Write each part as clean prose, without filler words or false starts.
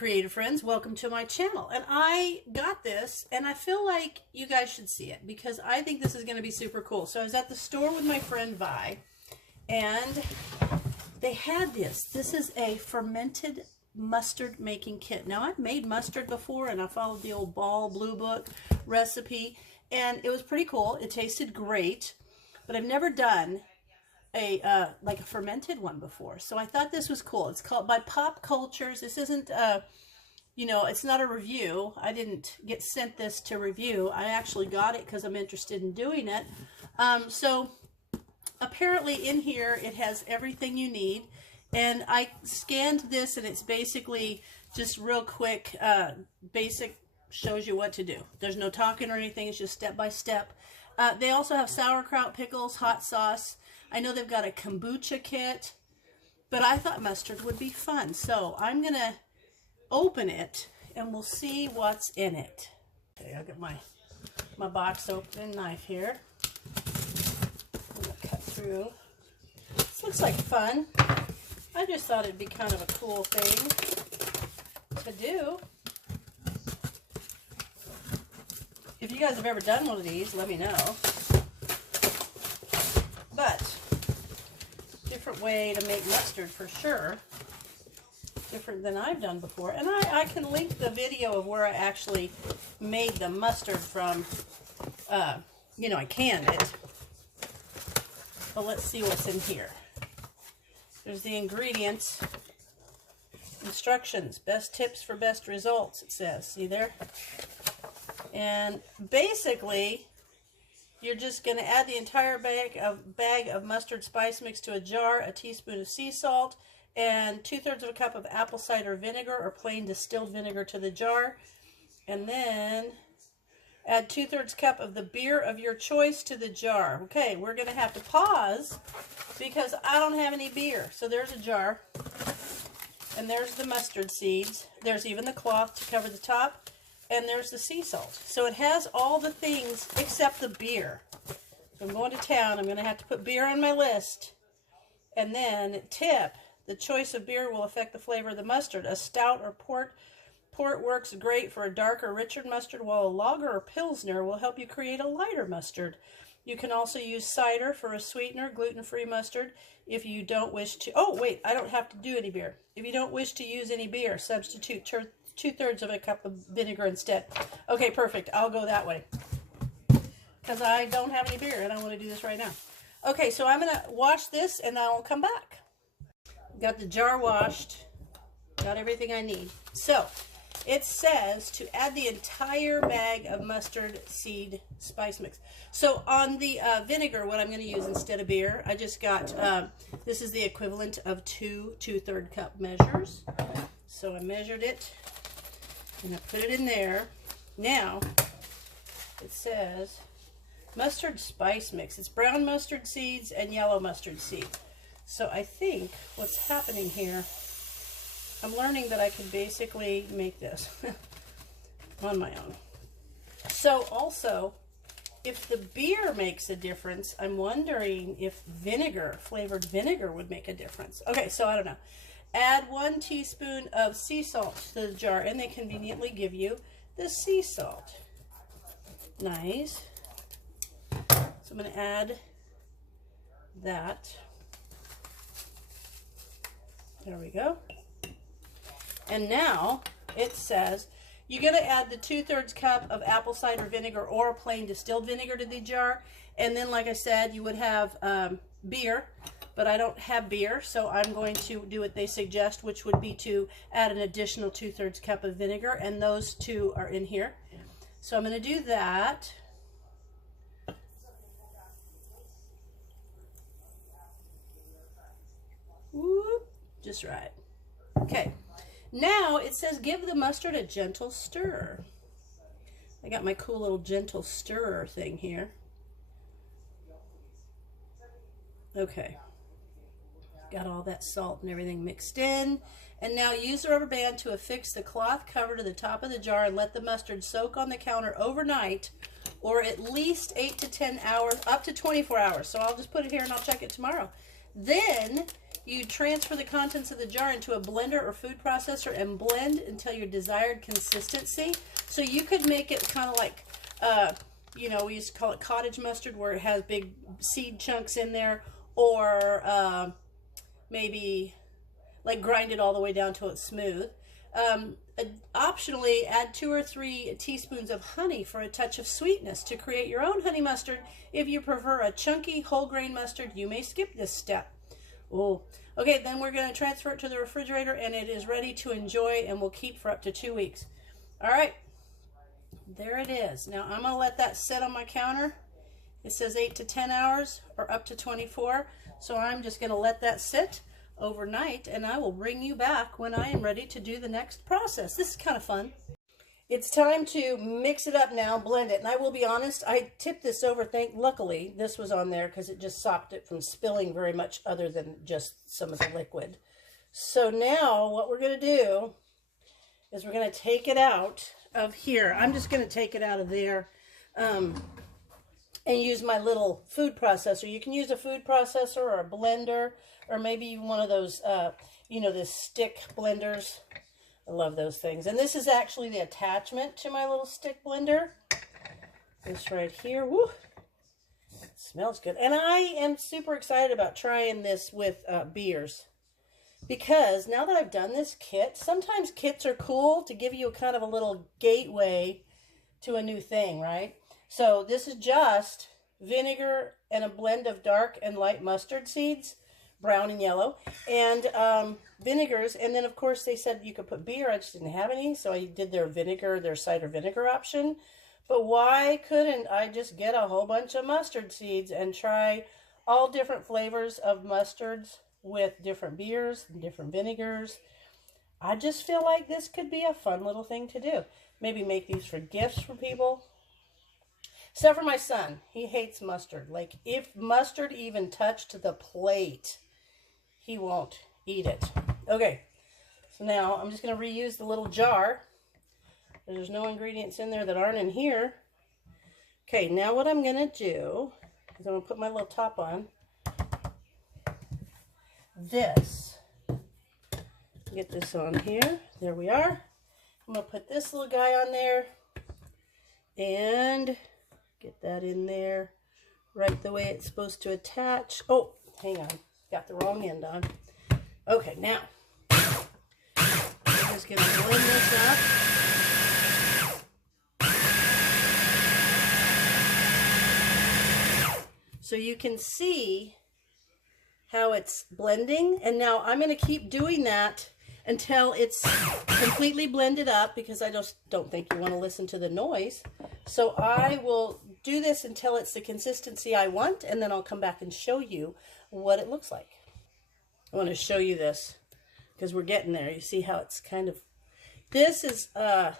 creative friends, welcome to my channel. And I got this and I feel like you guys should see it because I think this is going to be super cool. So I was at the store with my friend Vi and they had this. This is a fermented mustard making kit. Now I've made mustard before and I followed the old Ball Blue Book recipe and it was pretty cool. It tasted great, but I've never done like a fermented one before. So I thought this was cool. It's called by Pop Cultures. This isn't you know, it's not a review. I didn't get sent this to review. I actually got it because I'm interested in doing it. So apparently in here it has everything you need, and I scanned this and it's basically just real quick basic, shows you what to do. There's no talking or anything. It's just step by step. They also have sauerkraut, pickles, hot sauce. I know they've got a kombucha kit, but I thought mustard would be fun. So I'm going to open it and we'll see what's in it. Okay, I'll get my box opening knife here. I'm going to cut through. This looks like fun. I just thought it'd be kind of a cool thing to do. If you guys have ever done one of these, let me know. But different way to make mustard for sure. Different than I've done before. And I can link the video of where I actually made the mustard from. You know, I canned it. But let's see what's in here. There's the ingredients. Instructions. Best tips for best results, it says. See there? And basically, you're just going to add the entire bag of mustard spice mix to a jar, a teaspoon of sea salt, and 2/3 of a cup of apple cider vinegar or plain distilled vinegar to the jar. And then add 2/3 cup of the beer of your choice to the jar. Okay, we're going to have to pause because I don't have any beer. So there's a jar, and there's the mustard seeds. There's even the cloth to cover the top. And there's the sea salt. So it has all the things except the beer. If I'm going to town, I'm going to have to put beer on my list. And then, tip, the choice of beer will affect the flavor of the mustard. A stout or port works great for a darker, richer mustard, while a lager or pilsner will help you create a lighter mustard. You can also use cider for a sweetener, gluten-free mustard, if you don't wish to... Oh, wait, I don't have to do any beer. If you don't wish to use any beer, substitute 2/3 of a cup of vinegar instead. Okay, perfect. I'll go that way because I don't have any beer and I want to do this right now. Okay, so I'm going to wash this and then I'll come back. Got the jar washed. Got everything I need. So it says to add the entire bag of mustard seed spice mix. So on the vinegar, what I'm going to use instead of beer, I just got, this is the equivalent of 2/3 cup measures. So I measured it. And I put it in there. Now, it says mustard spice mix. It's brown mustard seeds and yellow mustard seed. So I think what's happening here, I'm learning that I can basically make this on my own. So also, if the beer makes a difference, I'm wondering if vinegar, flavored vinegar would make a difference. Okay, so I don't know. Add 1 teaspoon of sea salt to the jar, and they conveniently give you the sea salt. Nice. So I'm going to add that. There we go. And now it says you're going to add the 2/3 cup of apple cider vinegar or plain distilled vinegar to the jar. And then, like I said, you would have beer. But I don't have beer, so I'm going to do what they suggest, which would be to add an additional 2/3 cup of vinegar, and those two are in here. So I'm going to do that. Whoop, just right. Okay, now it says give the mustard a gentle stir. I got my cool little gentle stirrer thing here. Okay. Got all that salt and everything mixed in. And now use a rubber band to affix the cloth cover to the top of the jar and let the mustard soak on the counter overnight, or at least 8 to 10 hours, up to 24 hours. So I'll just put it here and I'll check it tomorrow. Then you transfer the contents of the jar into a blender or food processor and blend until your desired consistency. So you could make it kind of like, you know, we used to call it cottage mustard, where it has big seed chunks in there, or maybe like grind it all the way down till it's smooth. Optionally, add 2 or 3 teaspoons of honey for a touch of sweetness. To create your own honey mustard, if you prefer a chunky whole grain mustard, you may skip this step. Oh, okay, then we're going to transfer it to the refrigerator, and it is ready to enjoy and will keep for up to 2 weeks. All right, there it is. Now I'm going to let that sit on my counter. It says 8 to 10 hours or up to 24. So I'm just going to let that sit overnight, and I will bring you back when I am ready to do the next process. This is kind of fun. It's time to mix it up now, blend it. And I will be honest, I tipped this over. Luckily, this was on there because it just stopped it from spilling very much other than just some of the liquid. So now what we're going to do is we're going to take it out of here. I'm just going to take it out of there and use my little food processor. You can use a food processor or a blender, or maybe one of those, you know, the stick blenders. I love those things. And this is actually the attachment to my little stick blender. This right here. Woo! It smells good. And I am super excited about trying this with beers. Because now that I've done this kit, sometimes kits are cool to give you kind of a little gateway to a new thing, right? So this is just vinegar and a blend of dark and light mustard seeds, brown and yellow, and vinegars. And then, of course, they said you could put beer. I just didn't have any, so I did their cider vinegar option. But why couldn't I just get a whole bunch of mustard seeds and try all different flavors of mustards with different beers and different vinegars? I just feel like this could be a fun little thing to do. Maybe make these for gifts for people. Except for my son. He hates mustard. Like, if mustard even touched the plate, he won't eat it. Okay, so now I'm just going to reuse the little jar. There's no ingredients in there that aren't in here. Okay, now what I'm going to do is I'm going to put my little top on. This. Get this on here. There we are. I'm going to put this little guy on there. And get that in there right the way it's supposed to attach. Oh, hang on. Got the wrong end on. Okay, now I'm just going to blend this up. So you can see how it's blending. And now I'm going to keep doing that until it's completely blended up, because I just don't think you want to listen to the noise. So I will do this until it's the consistency I want, and then I'll come back and show you what it looks like. I want to show you this because we're getting there. You see how it's kind of, this is a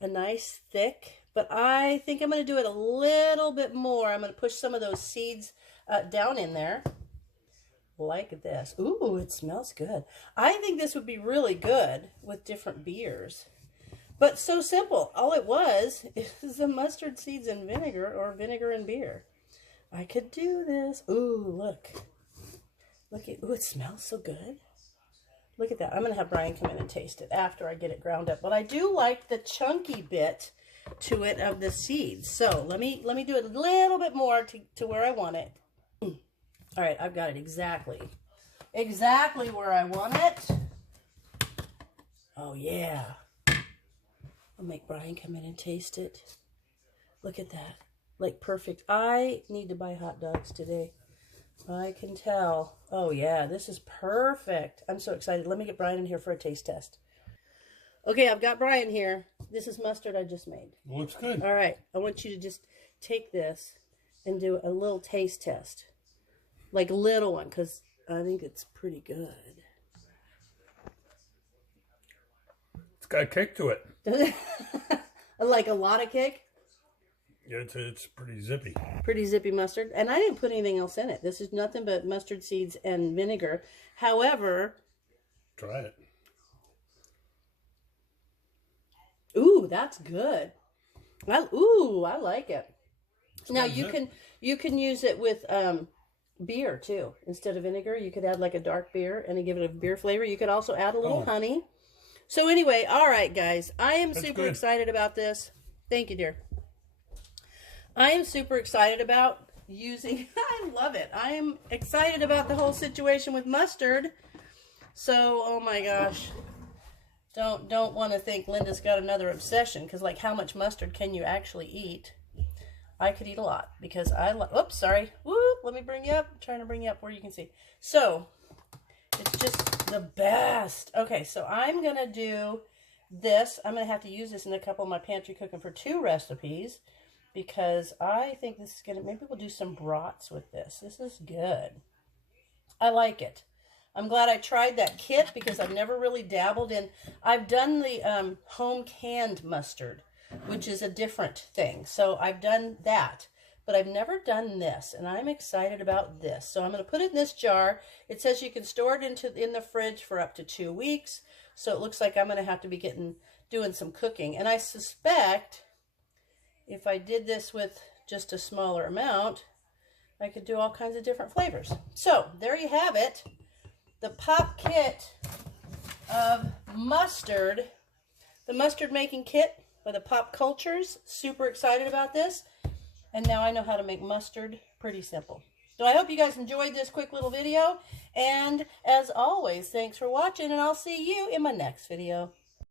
nice thick, but I think I'm going to do it a little bit more. I'm going to push some of those seeds down in there like this. Ooh, it smells good. I think this would be really good with different beers. But so simple. All it was is the mustard seeds and vinegar, or vinegar and beer. I could do this. Ooh, look. Look at, ooh, it smells so good. Look at that. I'm going to have Brian come in and taste it after I get it ground up. But I do like the chunky bit to it of the seeds. So let me do it a little bit more to where I want it. All right, I've got it exactly where I want it. Oh, yeah. I'll make Brian come in and taste it. Look at that. Like, perfect. I need to buy hot dogs today. I can tell. Oh, yeah, this is perfect. I'm so excited. Let me get Brian in here for a taste test. Okay, I've got Brian here. This is mustard I just made. Looks good. All right, I want you to just take this and do a little taste test. Like a little one, because I think it's pretty good. It's got a kick to it. Like a lot of kick? Yeah, it's pretty zippy. Pretty zippy mustard. And I didn't put anything else in it. This is nothing but mustard seeds and vinegar. However... Try it. Ooh, that's good. I like it. Now you can use it with beer too. Instead of vinegar, you could add like a dark beer and give it a beer flavor. You could also add a little honey. So anyway, all right, guys. I am super excited about this. Thank you, dear. I am super excited about using, I love it. I am excited about the whole situation with mustard. So, oh my gosh. Don't want to think Linda's got another obsession, because like how much mustard can you actually eat? I could eat a lot because I love, oops, sorry. Woo, let me bring you up. I'm trying to bring you up where you can see. So, it's just the best. Okay, so I'm going to do this. I'm going to have to use this in a couple of my pantry cooking for 2 recipes, because I think this is going to, maybe we'll do some brats with this. This is good. I like it. I'm glad I tried that kit, because I've never really dabbled in, I've done the home canned mustard, which is a different thing. So I've done that, but I've never done this, and I'm excited about this. So I'm going to put it in this jar. It says you can store it in the fridge for up to 2 weeks. So it looks like I'm going to have to be doing some cooking. And I suspect if I did this with just a smaller amount, I could do all kinds of different flavors. So there you have it. The pop kit of mustard, the mustard making kit by the Pop Cultures. Super excited about this. And now I know how to make mustard pretty simple. So I hope you guys enjoyed this quick little video. And as always, thanks for watching, and I'll see you in my next video.